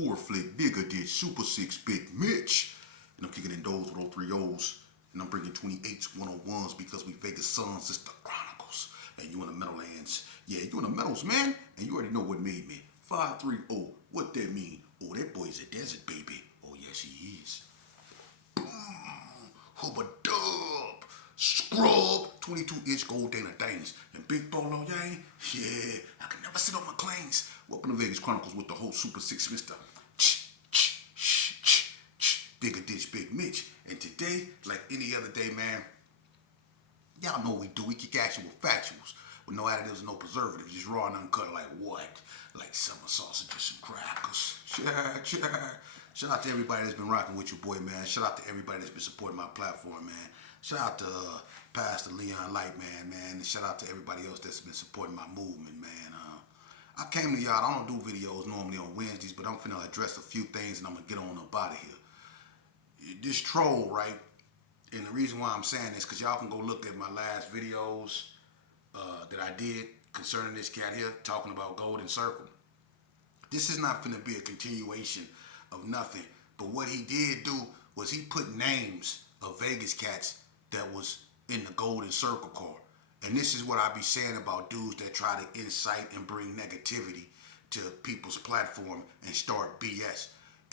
horror flick, bigger than Super 6 Big Mitch. And I'm kicking in those with 03 O's. And I'm bringing 28s, 101s because we Vegas sons. It's the Chronicles. And you in the Meadowlands. Yeah, you in the Meadows, man. And you already know what made me. 530. What that mean? Oh, that boy's a desert baby. Oh, yes, he is. Boom. Hubba dub. Scrub. 22-inch gold Dana things. And Big Bolo, yang. Yeah, I can never sit on my claims. Welcome to Vegas Chronicles with the whole Super 6 Mr. Bigger Ditch Big Mitch. And today, like any other day, man, y'all know what we do. We kick action with factuals. With no additives and no preservatives. Just raw and uncut like what? Like summer sausages and crackers. Shout out to everybody that's been rocking with your boy, man. Shout out to everybody that's been supporting my platform, man. Shout out to Pastor Leon Lightman, man. And shout out to everybody else that's been supporting my movement, man. I came to y'all. I don't do videos normally on Wednesdays, but I'm finna address a few things and I'm gonna get on up out of here. This troll, right? And the reason why I'm saying this, because y'all can go look at my last videos that I did concerning this cat here, talking about Golden Circle. This is not finna be a continuation of nothing, but what he did do was he put names of Vegas cats that was in the Golden Circle car. And this is what I be saying about dudes that try to incite and bring negativity to people's platform and start BS.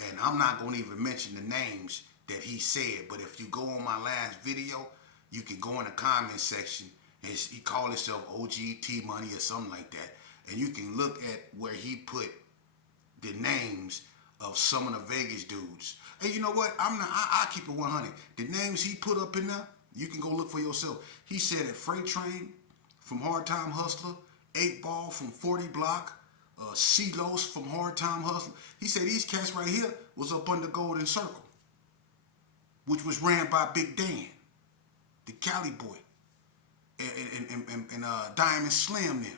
And I'm not going to even mention the names that he said, but if you go on my last video, you can go in the comment section and he called himself OGT Money or something like that. And you can look at where he put the names of some of the Vegas dudes. And you know what? I keep it 100. The names he put up in there, you can go look for yourself. He said at Freight Train from Hard Time Hustler, 8 Ball from 40 Block, CeeLos from Hard Time Hustler. He said these cats right here was up under Golden Circle, which was ran by Big Dan, the Cali boy, and Diamond Slim them.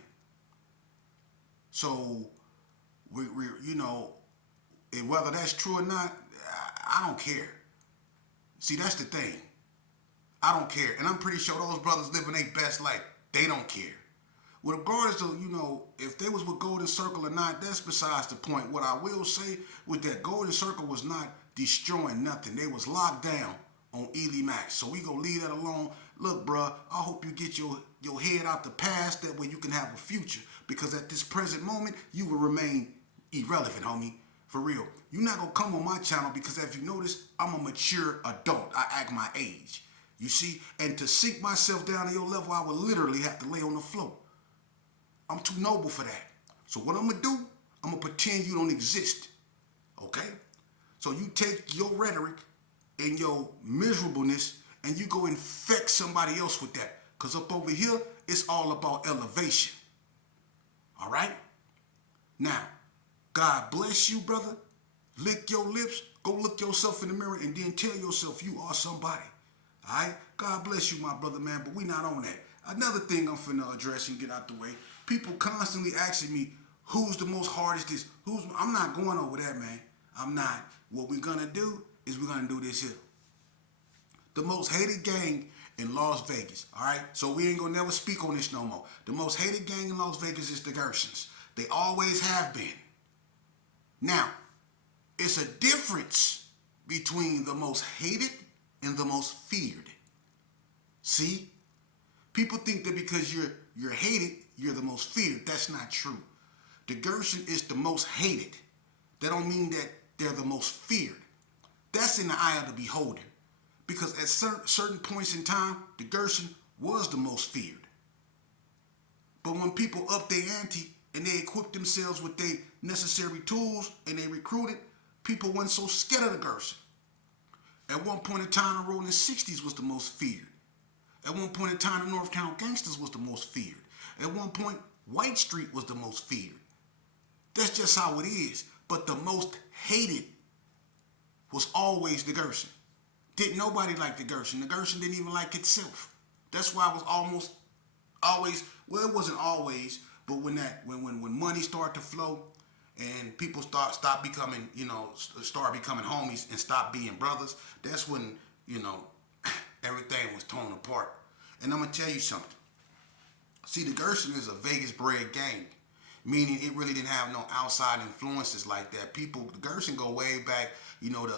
So we you know, and whether that's true or not, I don't care. See, that's the thing. I don't care. And I'm pretty sure those brothers living their best life. They don't care. With regards to, you know, if they was with Golden Circle or not, that's besides the point. What I will say was that Golden Circle was not destroying nothing. They was locked down on Ely Max. So we gonna leave that alone. Look, bruh, I hope you get your head out the past. That way you can have a future. Because at this present moment, you will remain irrelevant, homie. For real. You're not gonna come on my channel because if you notice, I'm a mature adult. I act my age. You see? And to sink myself down to your level, I would literally have to lay on the floor. I'm too noble for that. So what I'm gonna do, I'm gonna pretend you don't exist. Okay? So you take your rhetoric and your miserableness and you go infect somebody else with that. Because up over here, it's all about elevation. All right? Now, God bless you, brother. Lick your lips, go look yourself in the mirror, and then tell yourself you are somebody. All right? God bless you, my brother, man, but we not on that. Another thing I'm finna address and get out the way. People constantly asking me, who's the most hardest this? I'm not going over that, man. I'm not. What we're gonna do is we're gonna do this here. The most hated gang in Las Vegas, all right? So we ain't gonna never speak on this no more. The most hated gang in Las Vegas is the Gersons. They always have been. Now, it's a difference between the most hated and the most feared. See? People think that because you're hated, you're the most feared. That's not true. The Gerson is the most hated. That don't mean that they're the most feared. That's in the eye of the beholder. Because at certain points in time, the Gerson was the most feared. But when people up their ante and they equipped themselves with their necessary tools and they recruited, people weren't so scared of the Gerson. At one point in time, the Rolling 60s was the most feared. At one point in time, the Northtown Gangsters was the most feared. At one point, White Street was the most feared. That's just how it is. But the most hated was always the Gerson. Didn't nobody like the Gerson. The Gerson didn't even like itself. That's why it was almost always, well, it wasn't always, but when money started to flow and people start becoming, start becoming homies and stop being brothers, that's when, everything was torn apart. And I'm going to tell you something. See, the Gerson is a Vegas bred gang. meaning it really didn't have no outside influences like that. People, the Gerson go way back. You know, the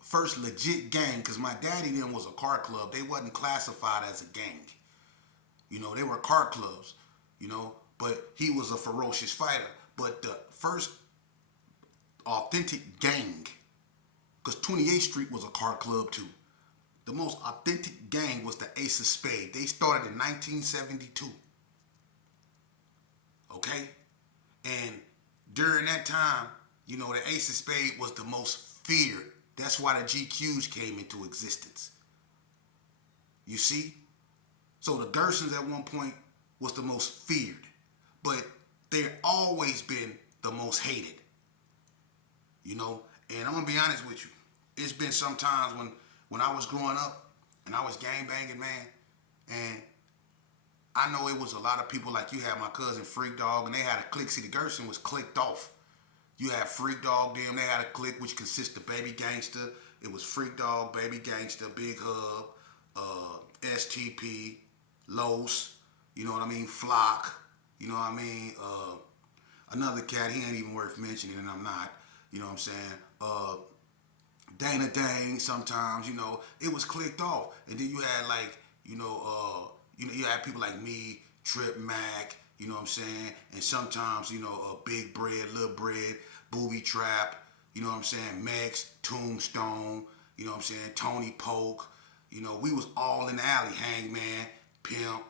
first legit gang, because my daddy then was a car club. They wasn't classified as a gang. You know, they were car clubs. You know, but he was a ferocious fighter. But the first authentic gang, because 28th Street was a car club too. The most authentic gang was the Ace of Spades. They started in 1972. Okay? And during that time, you know, the Ace of Spades was the most feared. That's why the GQs came into existence. You see? So the Gersons at one point was the most feared. But they've always been the most hated. You know? And I'm going to be honest with you. It's been some times when I was growing up and I was gangbanging, man, and I know it was a lot of people like you had my cousin Freak Dog, and they had a clique. See, the Gerson was clicked off. You had Freak Dog, them, they had a clique which consists of Baby Gangster. It was Freak Dog, Baby Gangster, Big Hub, STP, Los, you know what I mean, Flock, you know what I mean, another cat, he ain't even worth mentioning, and I'm not, you know what I'm saying, Dana Dang, sometimes, you know, it was clicked off. And then you had like, you had people like me, Trip Mac, you know what I'm saying? And sometimes, you know, Big Bread, Little Bread, Booby Trap, you know what I'm saying? Max, Tombstone, you know what I'm saying? Tony Polk, you know, we was all in the alley. Hangman, Pimp,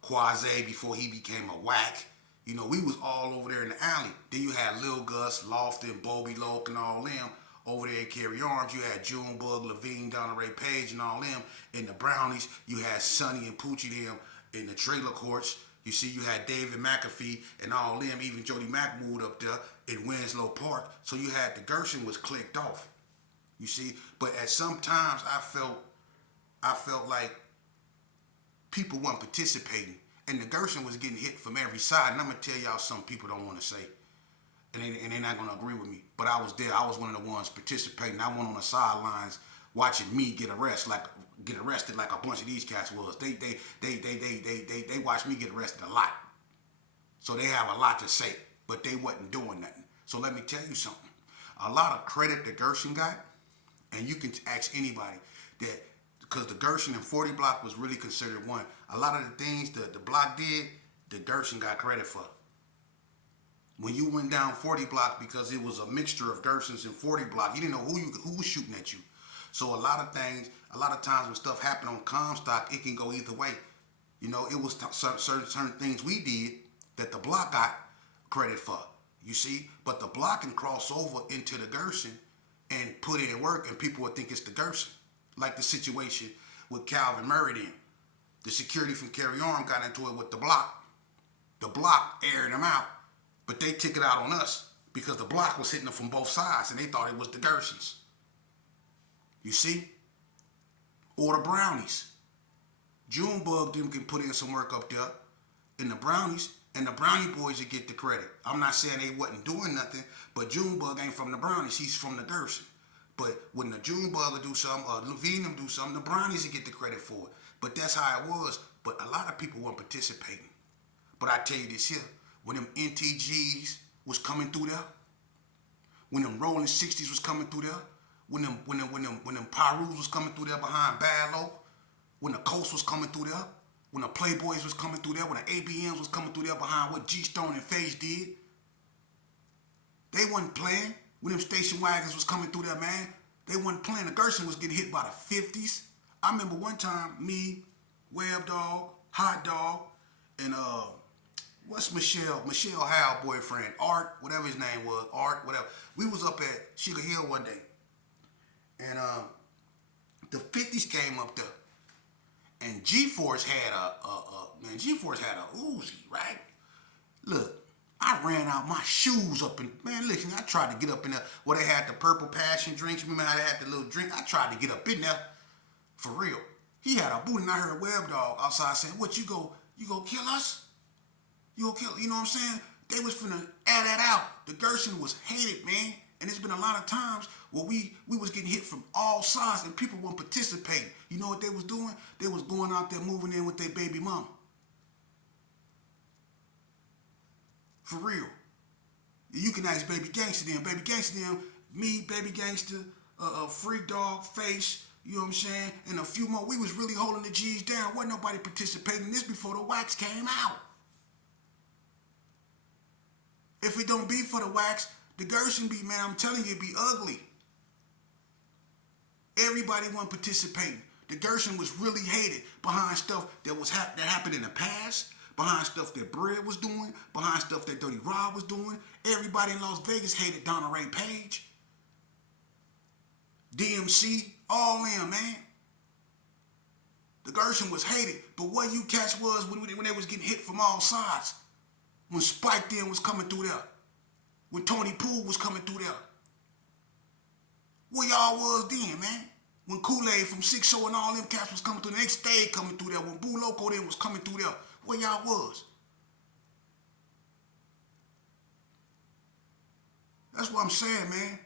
Quasi before he became a whack. You know, we was all over there in the alley. Then you had Lil Gus, Lofton, Bobby Loke, and all them. Over there at Carry Arms, you had Junebug, Levine, Donna Ray Page, and all them. In the Brownies, you had Sonny and Poochie them in the trailer courts. You see, you had David McAfee and all them. Even Jody Mack moved up there in Winslow Park. So you had the Gerson was clicked off. You see, but at some times I felt like people weren't participating, and the Gerson was getting hit from every side. And I'm gonna tell y'all something people don't want to say. And they're not going to agree with me. But I was there. I was one of the ones participating. I went on the sidelines watching me get arrested like a bunch of these cats was. They watched me get arrested a lot. So they have a lot to say, but they wasn't doing nothing. So let me tell you something. A lot of credit that Gerson got, and you can ask anybody that, because the Gerson and 40 Block was really considered one. A lot of the things that the block did, the Gerson got credit for. When you went down 40 Block, because it was a mixture of Gersons and 40 Block, you didn't know who was shooting at you. So a lot of times when stuff happened on Comstock, it can go either way. You know, it was certain things we did that the block got credit for. You see, but the block can cross over into the Gerson and put it in work, and people would think it's the Gerson. Like the situation with Calvin Murray then. The security from Carry On got into it with the block. The block aired them out. But they took it out on us because the block was hitting them from both sides, and they thought it was the Gersons. You see? Or the Brownies. Junebug them can put in some work up there in the Brownies, and the Brownie boys would get the credit. I'm not saying they wasn't doing nothing, but Junebug ain't from the Brownies. He's from the Gerson. But when the Junebug would do something, or Levine them do something, the Brownies would get the credit for it. But that's how it was. But a lot of people weren't participating. But I tell you this here. When them NTGs was coming through there, when them Rolling 60s was coming through there, when them Pyrus was coming through there behind Bad Low, when the Coast was coming through there, when the Playboys was coming through there, when the ABMs was coming through there behind what G Stone and FaZe did, they wasn't playing. When them station wagons was coming through there, man, they wasn't playing. The Gerson was getting hit by the 50s. I remember one time, me, Web Dog, Hot Dog, and what's Michelle Howe boyfriend, Art, whatever his name was, Art, whatever. We was up at Sugar Hill one day, and the 50s came up there, and G-Force had G-Force had a Uzi, right? Look, I ran out my shoes up in, man, listen, I tried to get up in there where they had the purple passion drinks. Remember how they had the little drink? I tried to get up in there, for real. He had a boot, and I heard Web Dog outside saying, "What, you go kill us? You know what I'm saying?" They was finna add that out. The Gerson was hated, man. And there's been a lot of times where we was getting hit from all sides and people weren't participating. You know what they was doing? They was going out there moving in with their baby mama. For real. You can ask Baby Gangsta them. Baby Gangsta them, me, Baby Gangsta, Freak Dog, Face, you know what I'm saying? And a few more. We was really holding the G's down. Wasn't nobody participating in this before the wax came out. If it don't be for the wax, the Gerson beat, man, I'm telling you, it'd be ugly. Everybody wasn't participating. The Gerson was really hated behind stuff that that happened in the past, behind stuff that Bread was doing, behind stuff that Dirty Rob was doing. Everybody in Las Vegas hated Donna Ray Page, DMC, all them, man. The Gerson was hated, but what you catch was when they was getting hit from all sides. When Spike then was coming through there. When Tony Poole was coming through there. Where y'all was then, man? When Kool-Aid from 6-0 and all them cats was coming through there, they stayed coming through there. When Boo Loco then was coming through there, where y'all was? That's what I'm saying, man.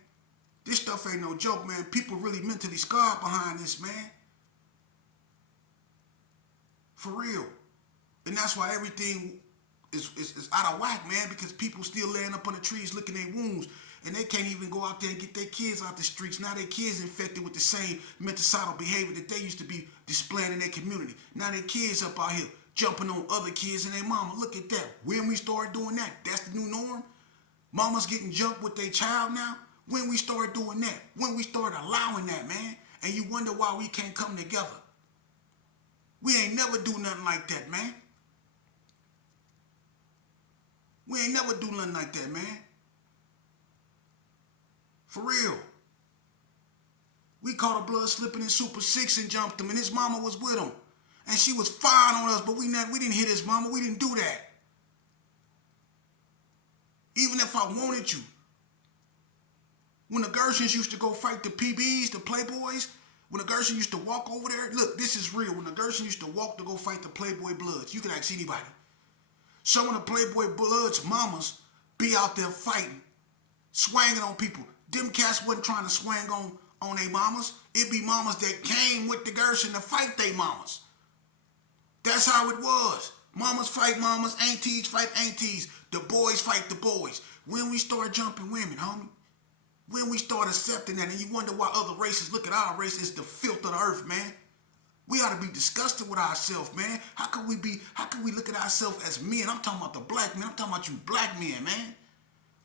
This stuff ain't no joke, man. People really mentally scarred behind this, man. For real. And that's why everything is out of whack, man, because people still laying up on the trees looking at wounds, and they can't even go out there and get their kids out the streets. Now their kids infected with the same mental behavior that they used to be displaying in their community. Now their kids up out here jumping on other kids and their mama. Look at that. When we start doing that, that's the new norm. Mamas getting jumped with their child now. When we start doing that, when we start allowing that, man, and you wonder why we can't come together. We ain't never do nothing like that, man. We ain't never do nothing like that, man. For real. We caught a blood slipping in Super 6 and jumped him, and his mama was with him. And she was fine on us, but we didn't hit his mama. We didn't do that. Even if I wanted you. When the Gersons used to go fight the PBs, the Playboys, when the Gerson used to walk over there, look, this is real. When the Gerson used to walk to go fight the Playboy Bloods, you can ask anybody. Some of the Playboy Bloods' mamas be out there fighting, swanging on people. Them cats wasn't trying to swang on their mamas. It be mamas that came with the Gerson to fight their mamas. That's how it was. Mamas fight mamas, aunties fight aunties. The boys fight the boys. When we start jumping women, homie, when we start accepting that, and you wonder why other races look at our race as the filth of the earth, man. We ought to be disgusted with ourselves, man. How can we look at ourselves as men? I'm talking about the black men. I'm talking about you black men, man.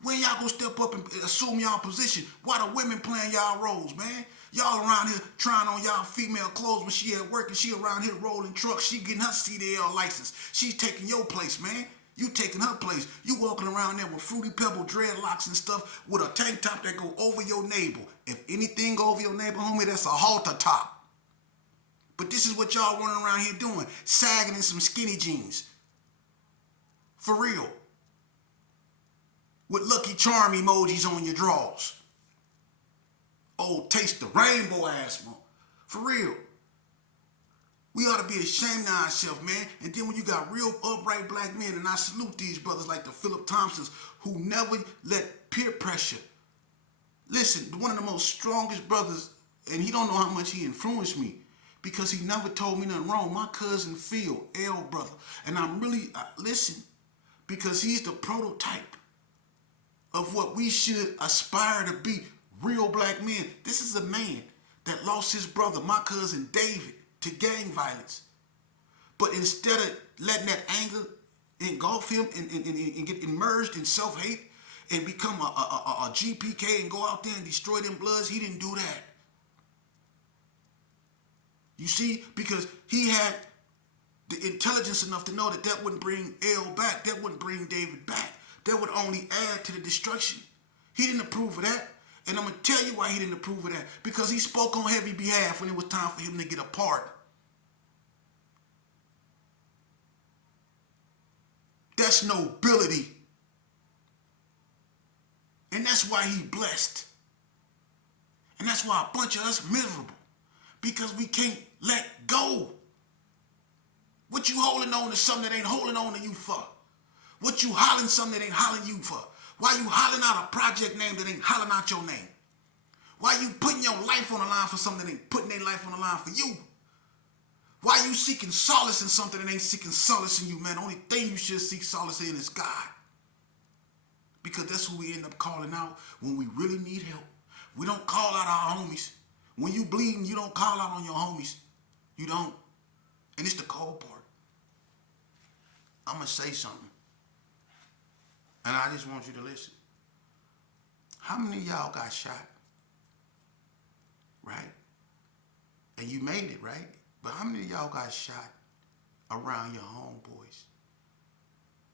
When y'all gonna step up and assume y'all position? Why the women playing y'all roles, man? Y'all around here trying on y'all female clothes when she at work and she around here rolling trucks. She getting her CDL license. She's taking your place, man. You taking her place. You walking around there with Fruity Pebble dreadlocks and stuff with a tank top that go over your navel. If anything go over your navel, homie, that's a halter top. But this is what y'all running around here doing. Sagging in some skinny jeans. For real. With Lucky Charm emojis on your drawers. Old taste the rainbow ass, man. For real. We ought to be ashamed of ourselves, man. And then when you got real upright black men, and I salute these brothers like the Philip Thompsons who never let peer pressure. Listen, one of the most strongest brothers, and he don't know how much he influenced me because he never told me nothing wrong. My cousin Phil, L brother. And I'm really, listen, because he's the prototype of what we should aspire to be, real black men. This is a man that lost his brother, my cousin David, to gang violence. But instead of letting that anger engulf him and get immersed in self-hate and become a GPK and go out there and destroy them bloods, he didn't do that. You see, because he had the intelligence enough to know that that wouldn't bring L back, that wouldn't bring David back. That would only add to the destruction. He didn't approve of that. And I'm going to tell you why he didn't approve of that. Because he spoke on heavy behalf when it was time for him to get a pardon. That's nobility. And that's why he blessed. And that's why a bunch of us miserable. Because we can't let go. What you holding on to something that ain't holding on to you for? What you hollering something that ain't hollering you for? Why you hollering out a project name that ain't hollering out your name? Why you putting your life on the line for something that ain't putting their life on the line for you? Why you seeking solace in something that ain't seeking solace in you, man? The only thing you should seek solace in is God. because that's who we end up calling out when we really need help. We don't call out our homies. When you bleeding, you don't call out on your homies. You don't. And it's the cold part. I'm going to say something. And I just want you to listen. How many of y'all got shot? Right? And you made it, right? But how many of y'all got shot around your homeboys?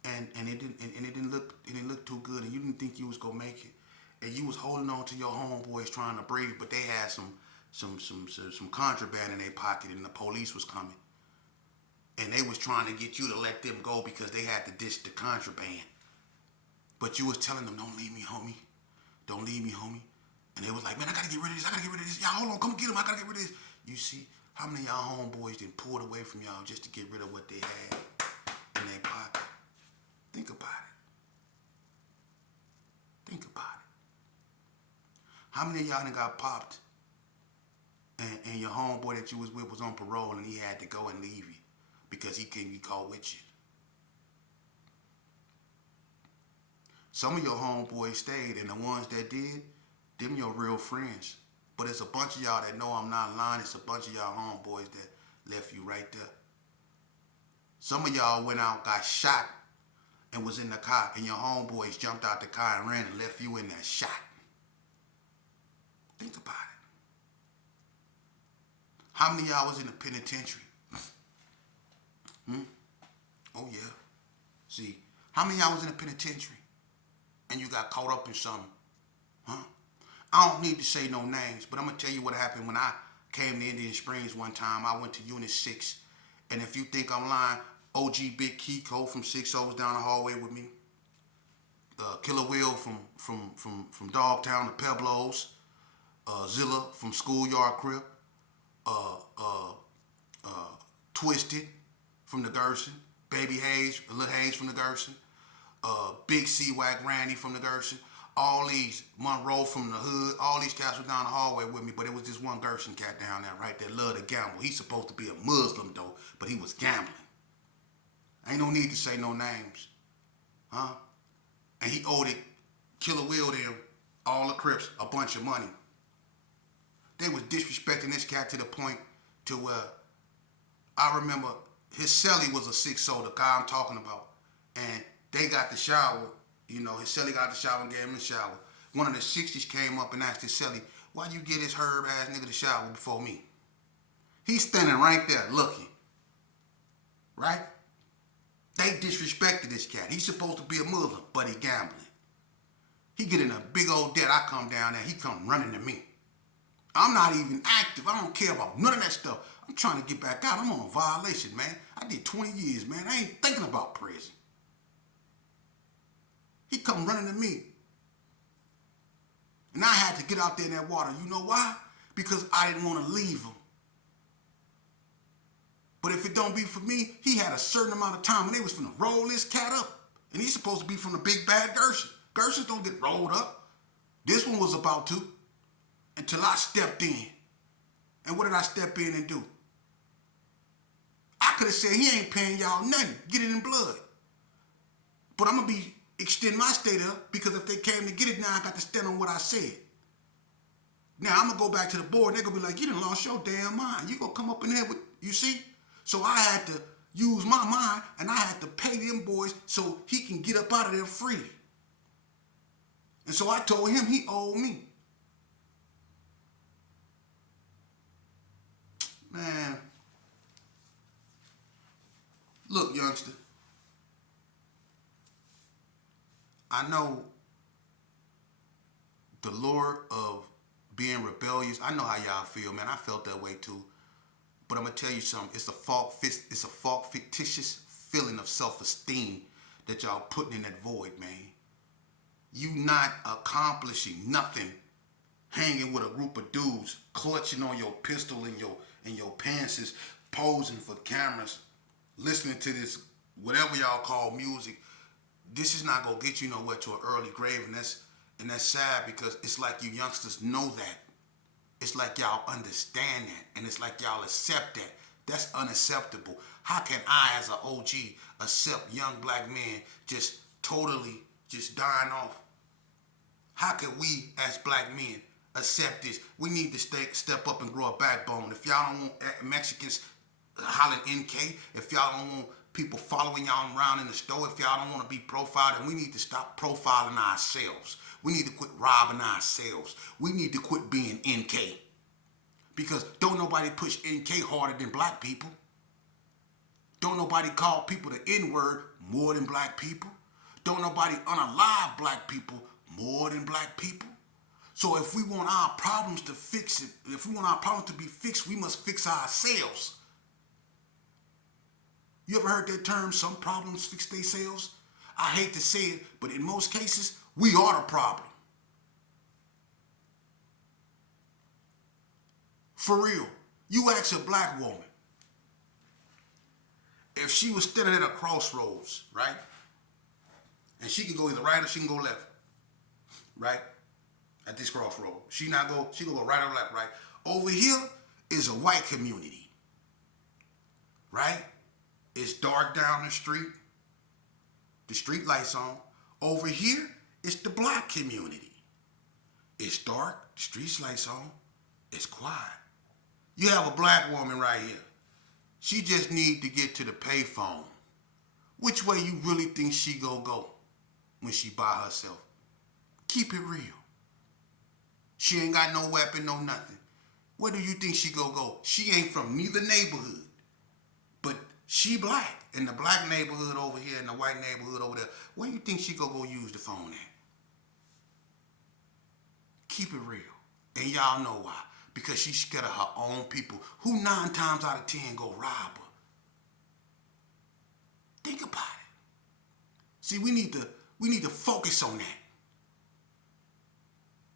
And it didn't look too good, and you didn't think you was gonna make it. And you was holding on to your homeboys trying to breathe, but they had some contraband in their pocket, and the police was coming. And they was trying to get you to let them go because they had to ditch the contraband. But you was telling them, don't leave me, homie. Don't leave me, homie. And they was like, man, I gotta get rid of this. I gotta get rid of this. Y'all, hold on, come get him. I gotta get rid of this. You see, how many of y'all homeboys done pulled away from y'all just to get rid of what they had in their pocket? Think about it. Think about it. How many of y'all done got popped and your homeboy that you was with was on parole and he had to go and leave you because he couldn't be caught with you? Some of your homeboys stayed, and the ones that did, them your real friends. But it's a bunch of y'all that know I'm not lying. It's a bunch of y'all homeboys that left you right there. Some of y'all went out, got shot, and was in the car, and your homeboys jumped out the car and ran and left you in there shot. Think about it. How many of y'all was in the penitentiary? Oh, yeah. See, how many of y'all was in the penitentiary and you got caught up in something? Huh? I don't need to say no names, but I'm going to tell you what happened when I came to Indian Springs one time. I went to Unit 6, and if you think I'm lying, OG Big Kiko from 6 was down the hallway with me. Killer Will from Dogtown to Pueblos. Zilla from Schoolyard Crib. Twisted from the Gerson. Baby Hayes, Lil Hayes from the Gerson. Big C-Wack Randy from the Gerson. All these, Monroe from the hood, all these cats were down the hallway with me, but it was this one Gerson cat down there, right, that loved to gamble. He's supposed to be a Muslim, though, but he was gambling. Ain't no need to say no names. Huh? And he owed it, Killer Will them, all the Crips, a bunch of money. They was disrespecting this cat to the point to where I remember his celly was a 6'0", the guy I'm talking about. And they got the shower, you know, his celly got the shower and gave him the shower. One of the 60s came up and asked his celly, why you get this herb ass nigga the shower before me? He's standing right there looking. Right? They disrespected this cat. He's supposed to be a Muslim, but he gambling. He get in a big old debt. I come down there. He come running to me. I'm not even active. I don't care about none of that stuff. I'm trying to get back out. I'm on a violation, man. I did 20 years, man. I ain't thinking about prison. He come running to me. And I had to get out there in that water. You know why? Because I didn't want to leave him. But if it don't be for me, he had a certain amount of time and they was finna roll this cat up. And he's supposed to be from the big bad Gerson. Gersons don't get rolled up. This one was about to. Until I stepped in. And what did I step in and do? I could have said, he ain't paying y'all nothing. Get it in blood. But I'm going to be extend my stay there because if they came to get it now, I got to stand on what I said. Now, I'm going to go back to the board and they're going to be like, you done lost your damn mind. You going to come up in here with, you see? So I had to use my mind and I had to pay them boys so he can get up out of there free. And so I told him he owed me. Man, look, youngster, I know the lure of being rebellious. I know how y'all feel, man. I felt that way too. But I'm going to tell you something. It's a false, fictitious feeling of self-esteem that y'all putting in that void, man. You not accomplishing nothing hanging with a group of dudes, clutching on your pistol and your pants is posing for cameras, listening to this, whatever y'all call music. This is not going to get you nowhere to an early grave, and that's sad because it's like you youngsters know that. It's like y'all understand that, and it's like y'all accept that. That's unacceptable. How can I, as an OG, accept young black men just totally just dying off How could we as black men accept this? We need to step up and grow a backbone. If y'all don't want Mexicans hollering NK, if y'all don't want people following y'all around in the store, if y'all don't want to be profiled, then we need to stop profiling ourselves. We need to quit robbing ourselves. We need to quit being NK. Because don't nobody push NK harder than black people. Don't nobody call people the N-word more than black people. Don't nobody unalive black people more than black people. So if we want our problems to fix it, if we want our problems to be fixed, we must fix ourselves. You ever heard that term, some problems fix themselves? I hate to say it, but in most cases, we are the problem. For real, you ask a black woman, if she was standing at a crossroads, right? And she can go either right or she can go left, right? At this crossroad. She can go right or left, right? Over here is a white community, right? It's dark down the street lights on. Over here, it's the black community. It's dark, the street lights on, it's quiet. You have a black woman right here. She just need to get to the payphone. Which way you really think she go when she by herself? Keep it real. She ain't got no weapon, no nothing. Where do you think she go? She ain't from neither neighborhood. But she black. In the black neighborhood over here and the white neighborhood over there, where do you think she go use the phone at? Keep it real. And y'all know why. Because she's scared of her own people, who 9 times out of 10 go rob her. Think about it. See, we need to focus on that.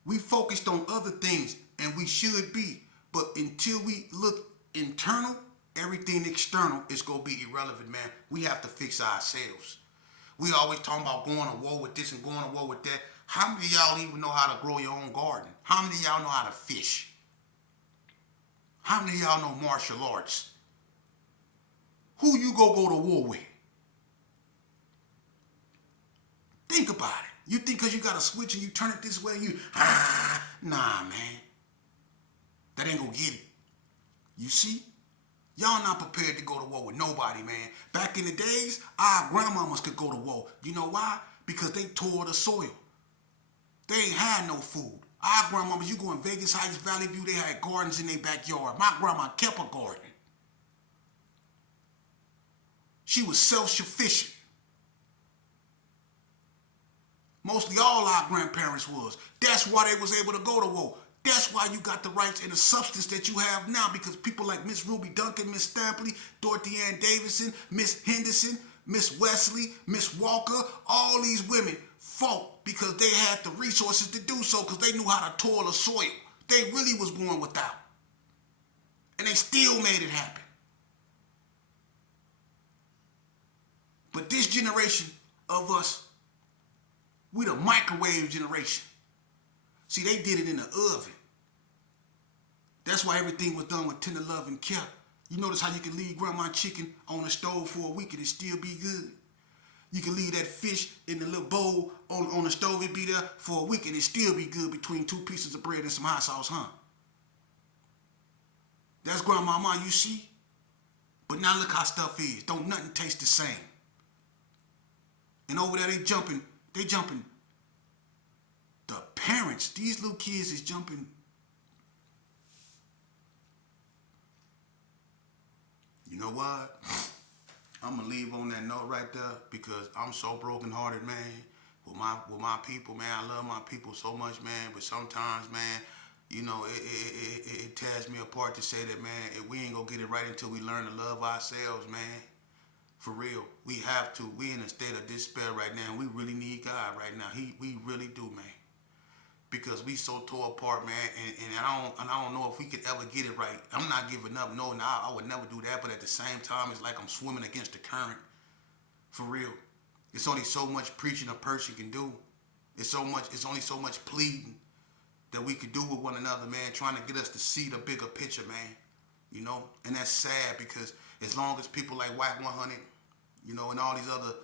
We focused on other things, and we should be. But until we look internal, everything external is going to be irrelevant, man. We have to fix ourselves. We always talking about going to war with this and going to war with that. How many of y'all even know how to grow your own garden? How many of y'all know how to fish? How many of y'all know martial arts? Who you go to war with? Think about it. You think because you got a switch and you turn it this way, nah, man. That ain't gonna get it. You see? Y'all not prepared to go to war with nobody, man. Back in the days, our grandmamas could go to war. You know why? Because they tore the soil. They ain't had no food. Our grandmamas, you go in Vegas Heights, Valley View, they had gardens in their backyard. My grandma kept a garden. She was self-sufficient. Mostly all our grandparents was. That's why they was able to go to war. That's why you got the rights and the substance that you have now, because people like Miss Ruby Duncan, Miss Stampley, Dorothy Ann Davidson, Miss Henderson, Miss Wesley, Miss Walker, all these women fought because they had the resources to do so, because they knew how to toil the soil. They really was born without. And they still made it happen. But this generation of us, we the microwave generation. See, they did it in the oven. That's why everything was done with tender love and care. You notice how you can leave grandma chicken on the stove for a week and it still be good? You can leave that fish in the little bowl on the stove, it be there for a week and it still be good between 2 pieces of bread and some hot sauce, huh? That's grandmama, you see? But now look how stuff is. Don't nothing taste the same. And over there they jumping. The parents, these little kids is jumping. You know what? I'm gonna leave on that note right there because I'm so brokenhearted, man. With my people, man. I love my people so much, man. But sometimes, man, you know, it tears me apart to say that, man. If we ain't gonna get it right until we learn to love ourselves, man. For real, we have to. We in a state of despair right now. We really need God right now. We really do, man. Because we so tore apart, man, and I don't know if we could ever get it right. I'm not giving up. No, I would never do that. But at the same time, it's like I'm swimming against the current. For real, it's only so much preaching a person can do. It's only so much pleading that we could do with one another, man. Trying to get us to see the bigger picture, man. You know, and that's sad because as long as people like White 100, you know, and all these other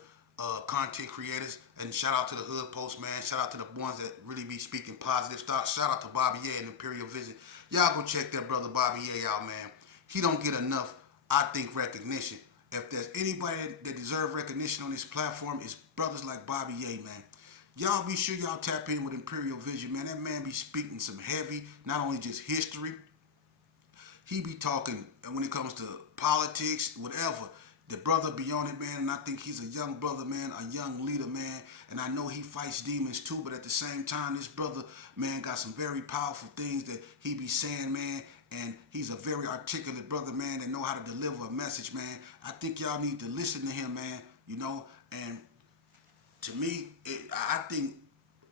content creators, and shout out to the Hood Post, man. Shout out to the ones that really be speaking positive stuff. Shout out to Bobby Ye and Imperial Visit. Y'all go check that brother Bobby Ye out, man. He don't get enough, I think, recognition. If there's anybody that deserve recognition on this platform, it's brothers like Bobby Ye, man. Y'all be sure y'all tap in with Imperial Vision, man. That man be speaking some heavy, not only just history. He be talking when it comes to politics, whatever. The brother be on it, man, and I think he's a young brother, man, a young leader, man. And I know he fights demons too, but at the same time, this brother, man, got some very powerful things that he be saying, man. And he's a very articulate brother, man, that know how to deliver a message, man. I think y'all need to listen to him, man, you know. And to me, I think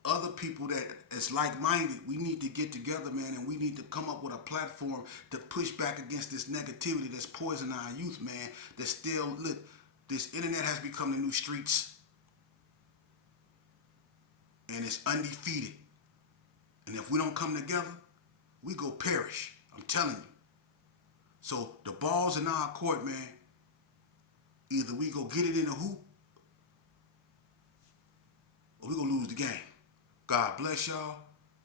other people that is like-minded, we need to get together, man, and we need to come up with a platform to push back against this negativity that's poisoning our youth, man. That's still, look, this internet has become the new streets, and it's undefeated. And if we don't come together, we go perish. I'm telling you. So the ball's in our court, man. Either we go get it in the hoop, or we gonna lose the game. God bless y'all.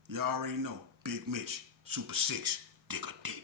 Y'all already know. Big Mitch, Super 6, Digger Dick.